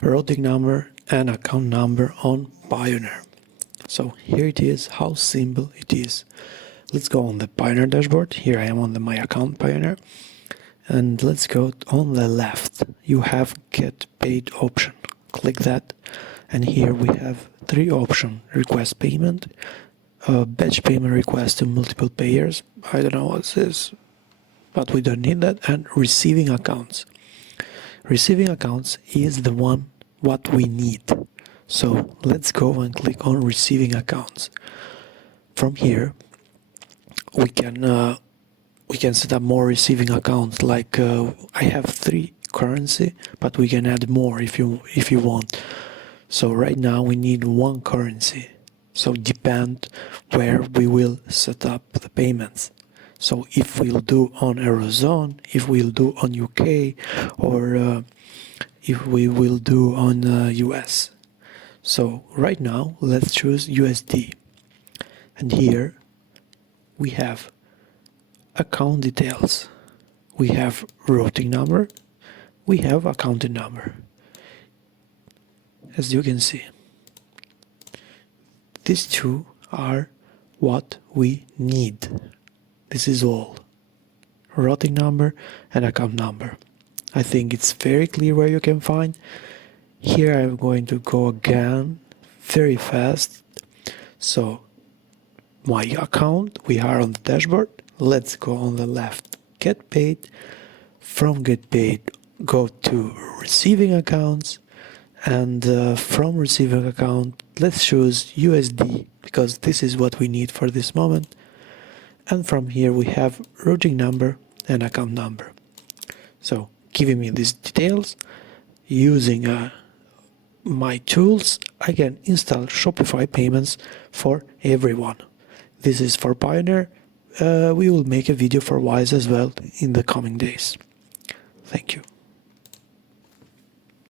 routing number and account number on Payoneer. So here it is, how simple it is. Let's go on the Payoneer dashboard. Here I am on my account Payoneer. And let's go on the left. You have Get Paid option. Click that. And here we have three options. Request payment, batch payment request to multiple payers. I don't know what this is, but we don't need that. And receiving accounts. Receiving accounts is the one what we need. So let's go and click on receiving accounts. From here, we can set up more receiving accounts. Like I have 3 currency, but we can add more if you want. So right now we need 1 currency. So depend where we will set up the payments. So if we'll do on Eurozone, if we'll do on UK, or if we will do on US. So right now let's choose USD. And here we have account details. We have routing number. We have accounting number. As you can see, these 2 are what we need. This is all. Routing number and account number. I think it's very clear where you can find. Here I'm going to go again very fast. So my account, we are on the dashboard. Let's go on the left, Get Paid. From Get Paid, go to Receiving Accounts. And from Receiving Account, let's choose USD, because this is what we need for this moment. And from here we have routing number and account number. So giving me these details, using my tools, I can install Shopify payments for everyone. This is for Payoneer. We will make a video for Wise as well in the coming days. Thank you.